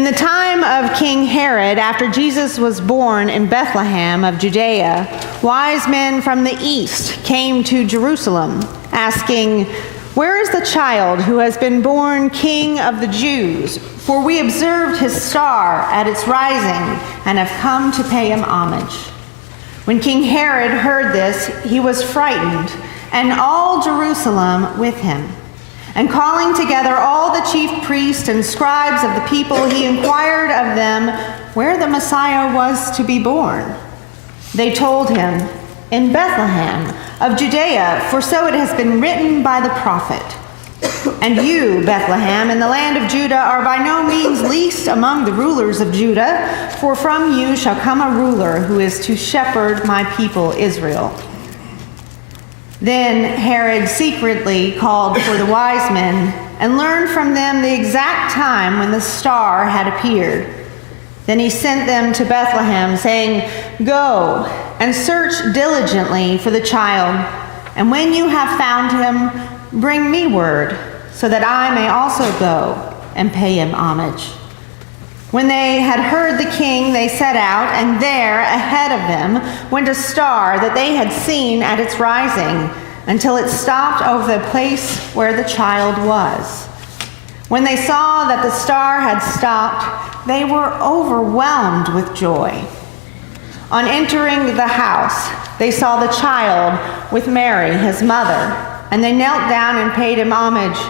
In the time of King Herod, after Jesus was born in Bethlehem of Judea, wise men from the east came to Jerusalem, asking, "Where is the child who has been born King of the Jews? For we observed his star at its rising and have come to pay him homage." When King Herod heard this, he was frightened, and all Jerusalem with him. And calling together all the chief priests and scribes of the people, he inquired of them where the Messiah was to be born. They told him, "In Bethlehem of Judea, for so it has been written by the prophet. And you, Bethlehem, in the land of Judah, are by no means least among the rulers of Judah, for from you shall come a ruler who is to shepherd my people Israel." Then Herod secretly called for the wise men and learned from them the exact time when the star had appeared. Then he sent them to Bethlehem, saying, "Go and search diligently for the child, and when you have found him, bring me word, so that I may also go and pay him homage." When they had heard the king, they set out, and there, ahead of them, went a star that they had seen at its rising, until it stopped over the place where the child was. When they saw that the star had stopped, they were overwhelmed with joy. On entering the house, they saw the child with Mary, his mother, and they knelt down and paid him homage.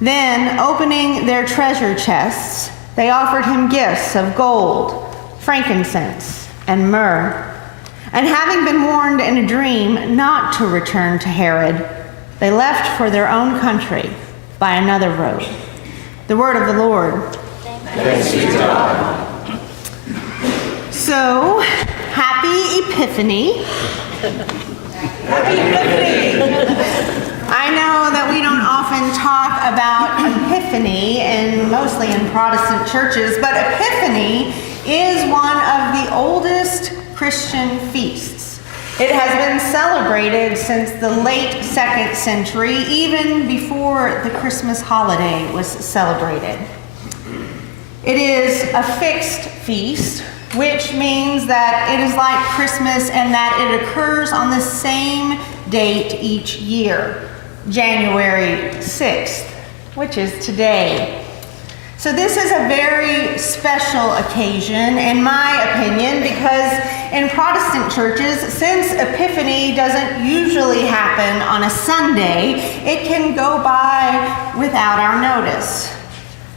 Then, opening their treasure chests, they offered him gifts of gold, frankincense, and myrrh. And having been warned in a dream not to return to Herod, they left for their own country by another road. The word of the Lord. Thanks be to God. So, happy Epiphany. Happy Epiphany! I know that we don't often talk about Epiphany, and mostly in Protestant churches, but Epiphany is one of the oldest Christian feasts. It has been celebrated since the late 2nd century, even before the Christmas holiday was celebrated. It is a fixed feast, which means that it is like Christmas and that it occurs on the same date each year, January 6th, which is today. So this is a very special occasion, in my opinion, because in Protestant churches, since Epiphany doesn't usually happen on a Sunday, it can go by without our notice.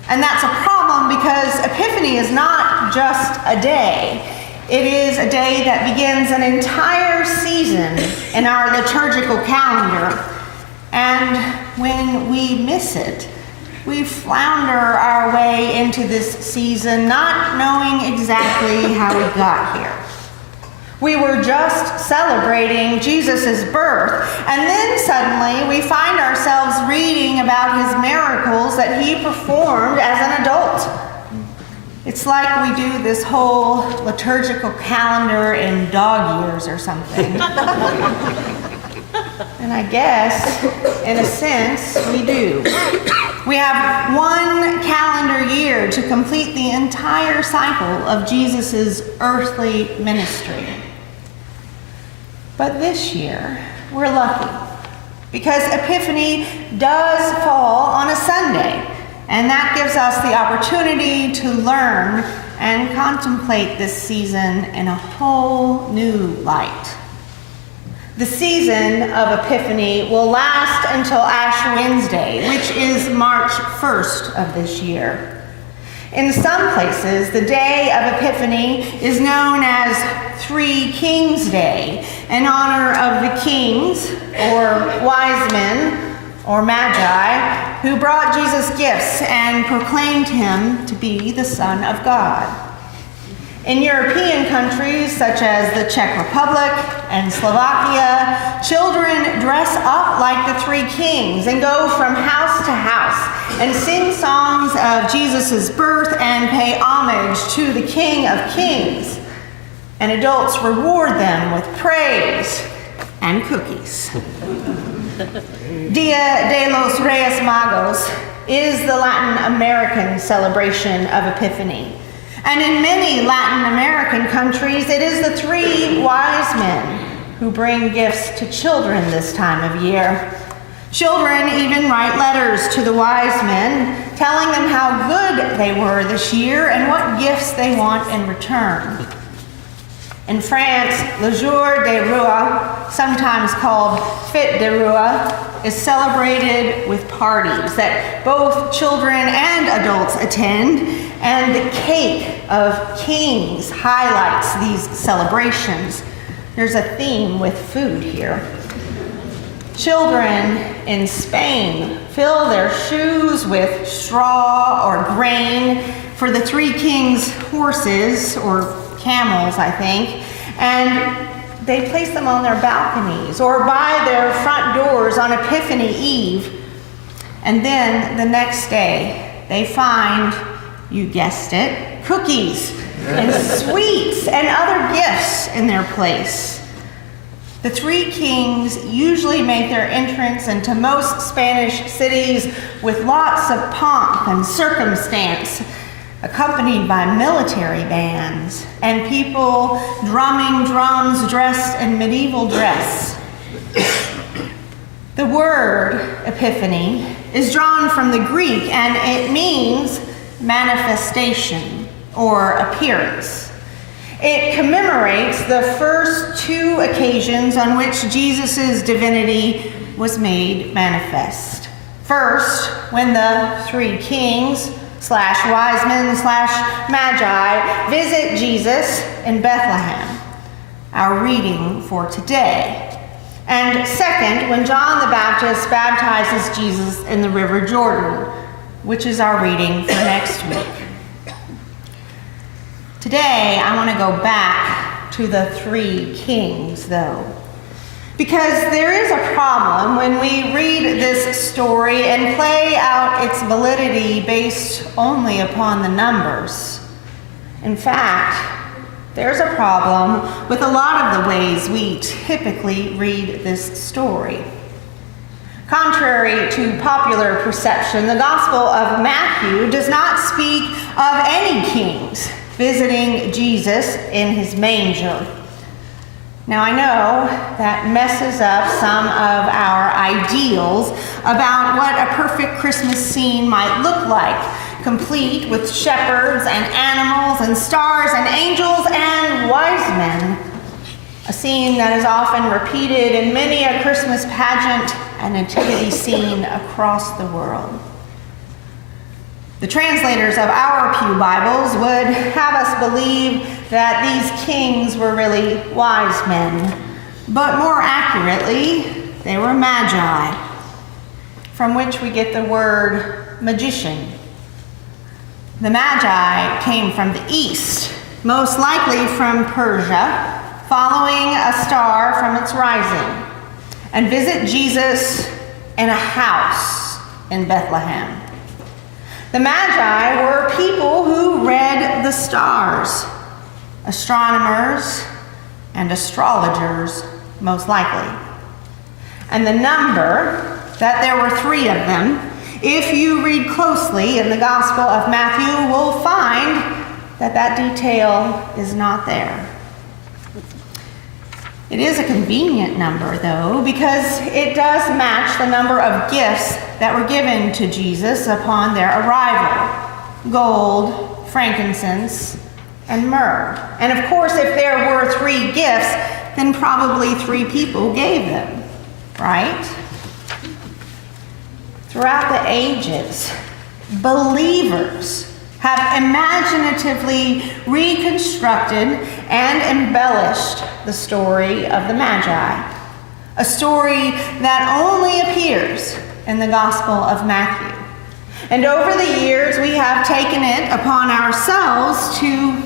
And that's a problem because Epiphany is not just a day. It is a day that begins an entire season in our liturgical calendar. And when we miss it, we flounder our way into this season, not knowing exactly how we got here. We were just celebrating Jesus' birth, and then suddenly we find ourselves reading about his miracles that he performed as an adult. It's like we do this whole liturgical calendar in dog years or something. And I guess, in a sense, we do. We have one calendar year to complete the entire cycle of Jesus' earthly ministry. But this year, we're lucky, because Epiphany does fall on a Sunday, and that gives us the opportunity to learn and contemplate this season in a whole new light. The season of Epiphany will last until Ash Wednesday, which is March 1st of this year. In some places, the day of Epiphany is known as Three Kings Day, in honor of the kings, or wise men, or magi, who brought Jesus gifts and proclaimed him to be the Son of God. In European countries such as the Czech Republic and Slovakia, children dress up like the three kings and go from house to house and sing songs of Jesus' birth and pay homage to the King of Kings. And adults reward them with praise and cookies. Dia de los Reyes Magos is the Latin American celebration of Epiphany. And in many Latin American countries, it is the three wise men who bring gifts to children this time of year. Children even write letters to the wise men, telling them how good they were this year and what gifts they want in return. In France, Le Jour de Roi, sometimes called Fête de Roi, is celebrated with parties that both children and adults attend, and the Cake of Kings highlights these celebrations. There's a theme with food here. Children in Spain fill their shoes with straw or grain for the three kings' horses, or camels, I think, and they place them on their balconies or by their front doors on Epiphany Eve. And then the next day, they find, you guessed it, cookies and sweets and other gifts in their place. The three kings usually make their entrance into most Spanish cities with lots of pomp and circumstance, accompanied by military bands and people drumming drums dressed in medieval dress. The word Epiphany is drawn from the Greek, and it means manifestation or appearance. It commemorates the first two occasions on which Jesus' divinity was made manifest. First, when the three kings / wise men / magi visit Jesus in Bethlehem, our reading for today. And second, when John the Baptist baptizes Jesus in the River Jordan, which is our reading for next week. Today, I want to go back to the three kings, though, because there is a problem when we read this story and play out its validity based only upon the numbers. In fact, there's a problem with a lot of the ways we typically read this story. Contrary to popular perception, the Gospel of Matthew does not speak of any kings visiting Jesus in his manger. Now, I know that messes up some of our ideals about what a perfect Christmas scene might look like, complete with shepherds and animals and stars and angels and wise men. A scene that is often repeated in many a Christmas pageant and nativity scene across the world. The translators of our Pew Bibles would have us believe that these kings were really wise men, but more accurately, they were magi, from which we get the word magician. The magi came from the east, most likely from Persia, following a star from its rising, and visit Jesus in a house in Bethlehem. The Magi were people who read the stars, astronomers and astrologers, most likely. And the number, that there were three of them, if you read closely in the Gospel of Matthew, will find that that detail is not there. It is a convenient number, though, because it does match the number of gifts that were given to Jesus upon their arrival: gold, frankincense, and myrrh. And of course, if there were three gifts, then probably three people gave them, right? Throughout the ages, believers have imaginatively reconstructed and embellished the story of the Magi, a story that only appears in the Gospel of Matthew. And over the years, we have taken it upon ourselves to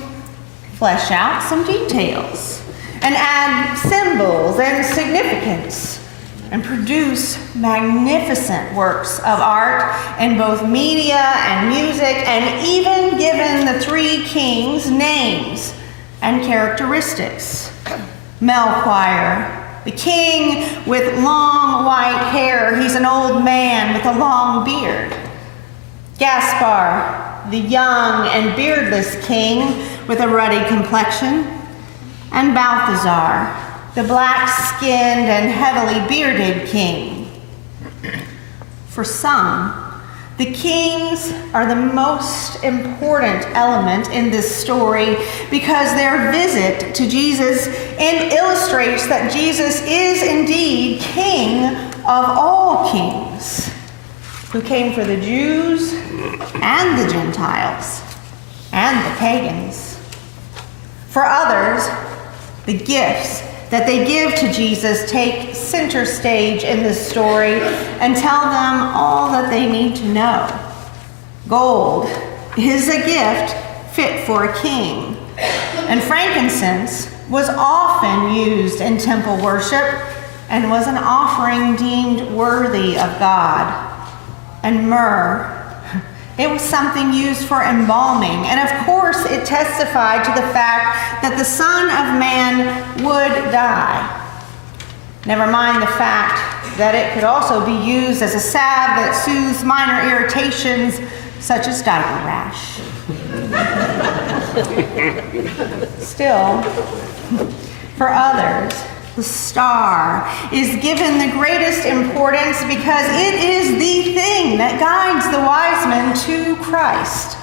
flesh out some details and add symbols and significance and produce magnificent works of art in both media and music, and even given the three kings names and characteristics. Melchior, the king with long white hair, he's an old man with a long beard. Gaspar, the young and beardless king with a ruddy complexion, and Balthazar, the black-skinned and heavily bearded king. For some, the kings are the most important element in this story because their visit to Jesus illustrates that Jesus is indeed King of all kings, who came for the Jews and the Gentiles and the pagans. For others, the gifts that they give to Jesus take center stage in this story and tell them all that they need to know. Gold is a gift fit for a king, and frankincense was often used in temple worship and was an offering deemed worthy of God. And myrrh, it was something used for embalming, and of course it testified to the fact that the Son of Man would die. Never mind the fact that it could also be used as a salve that soothes minor irritations such as diaper rash. Still, for others, the star is given the greatest importance because it is the thing that guides the wise men to Christ.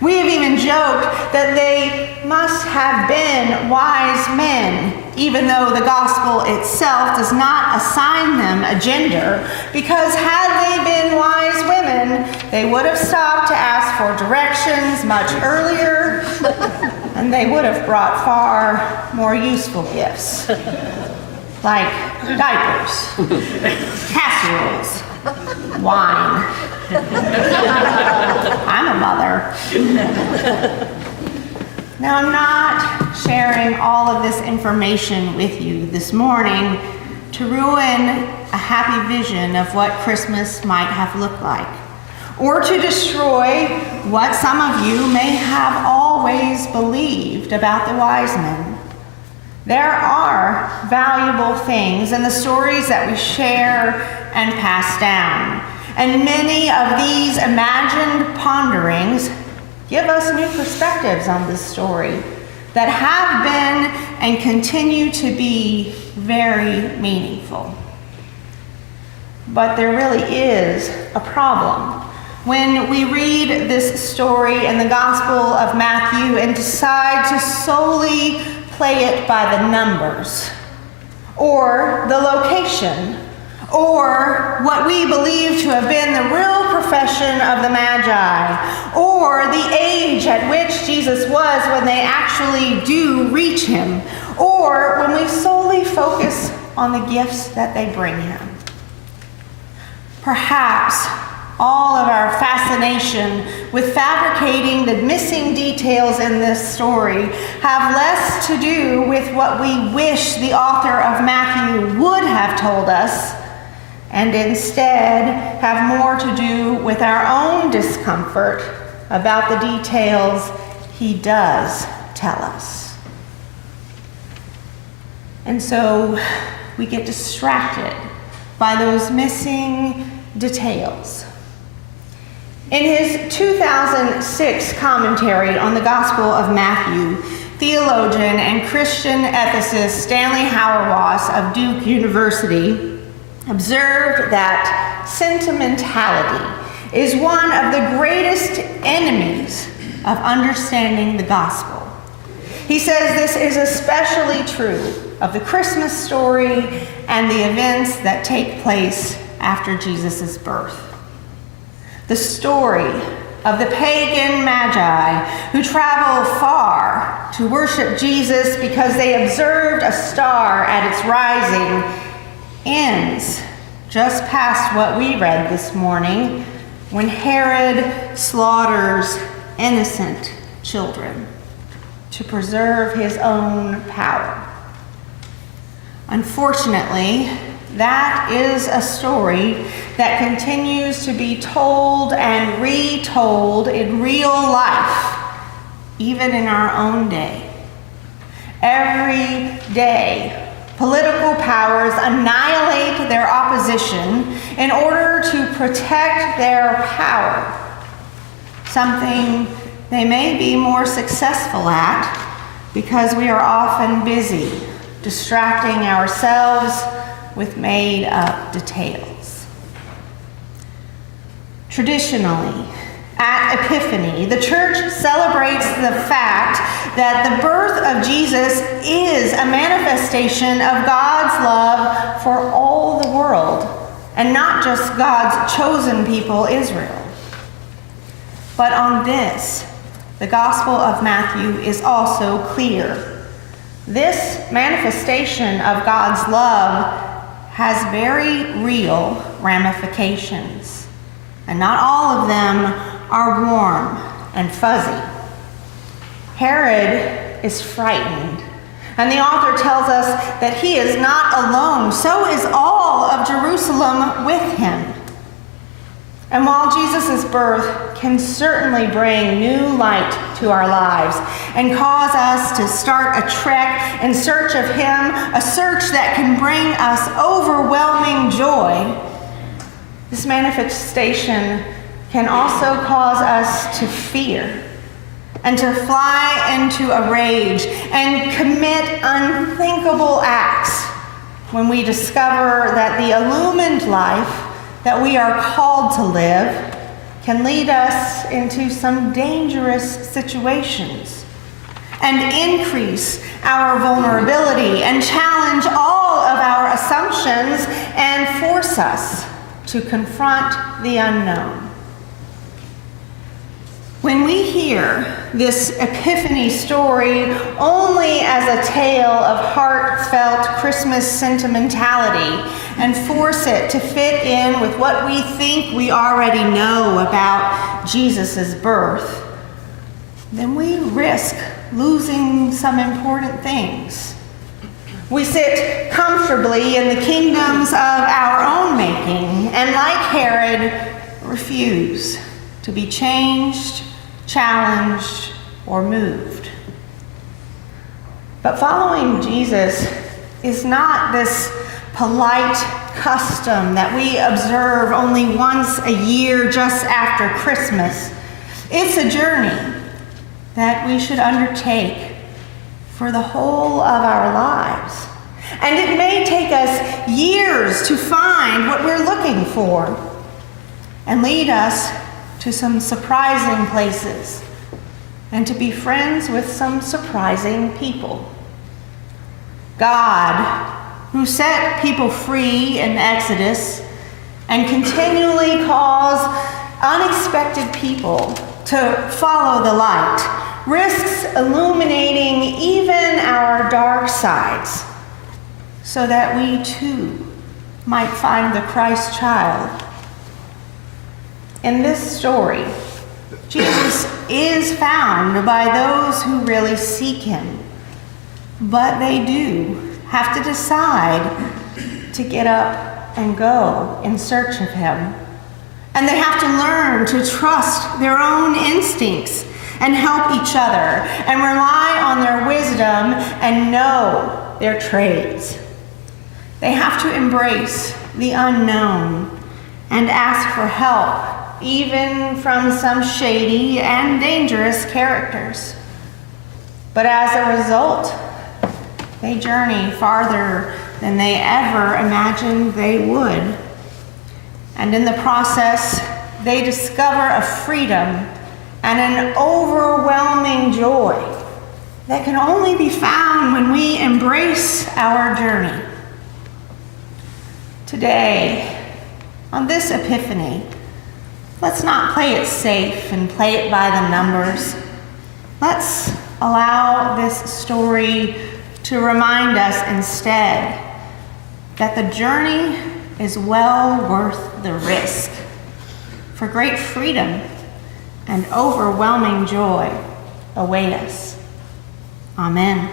We have even joked that they must have been wise men, even though the gospel itself does not assign them a gender, because had they been wise women, they would have stopped to ask for directions much earlier, and they would have brought far more useful gifts, like diapers, casseroles, wine. I'm a mother. Now, I'm not sharing all of this information with you this morning to ruin a happy vision of what Christmas might have looked like, or to destroy what some of you may have always believed about the wise men. There are valuable things in the stories that we share and pass down, and many of these imagined ponderings give us new perspectives on this story that have been and continue to be very meaningful. But there really is a problem when we read this story in the Gospel of Matthew and decide to solely play it by the numbers, or the location, or what we believe to have been the real profession of the Magi, or the age at which Jesus was when they actually do reach him, or when we solely focus on the gifts that they bring him. Perhaps all of our fascination with fabricating the missing details in this story have less to do with what we wish the author of Matthew would have told us, and instead have more to do with our own discomfort about the details he does tell us. And so we get distracted by those missing details. In his 2006 commentary on the Gospel of Matthew, theologian and Christian ethicist Stanley Hauerwas of Duke University observed that sentimentality is one of the greatest enemies of understanding the gospel. He says this is especially true of the Christmas story and the events that take place after Jesus' birth. The story of the pagan magi who travel far to worship Jesus because they observed a star at its rising ends just past what we read this morning when Herod slaughters innocent children to preserve his own power. Unfortunately, that is a story that continues to be told and retold in real life, even in our own day. Every day, political powers annihilate their opposition in order to protect their power. something they may be more successful at because we are often busy distracting ourselves with made-up details. Traditionally, at Epiphany, the church celebrates the fact that the birth of Jesus is a manifestation of God's love for all the world, and not just God's chosen people, Israel. But on this, the Gospel of Matthew is also clear. This manifestation of God's love has very real ramifications, and not all of them are warm and fuzzy. Herod is frightened, and the author tells us that he is not alone. So is all of Jerusalem with him. And while Jesus' birth can certainly bring new light to our lives and cause us to start a trek in search of him, a search that can bring us overwhelming joy, this manifestation can also cause us to fear and to fly into a rage and commit unthinkable acts when we discover that the illumined life that we are called to live can lead us into some dangerous situations and increase our vulnerability and challenge all of our assumptions and force us to confront the unknown. When we hear this Epiphany story only as a tale of heartfelt Christmas sentimentality and force it to fit in with what we think we already know about Jesus' birth, then we risk losing some important things. We sit comfortably in the kingdoms of our own making and, like Herod, refuse to be changed, challenged, or moved. But following Jesus is not this polite custom that we observe only once a year just after Christmas. It's a journey that we should undertake for the whole of our lives. And it may take us years to find what we're looking for and lead us to some surprising places and to be friends with some surprising people. God, who set people free in Exodus and continually calls unexpected people to follow the light, risks illuminating even our dark sides so that we too might find the Christ child. In this story, Jesus is found by those who really seek him, but they do have to decide to get up and go in search of him. And they have to learn to trust their own instincts and help each other and rely on their wisdom and know their trades. They have to embrace the unknown and ask for help, even from some shady and dangerous characters. But as a result, they journey farther than they ever imagined they would. And in the process, they discover a freedom and an overwhelming joy that can only be found when we embrace our journey. Today, on this Epiphany, let's not play it safe and play it by the numbers. Let's allow this story to remind us instead that the journey is well worth the risk, for great freedom and overwhelming joy await us. Amen.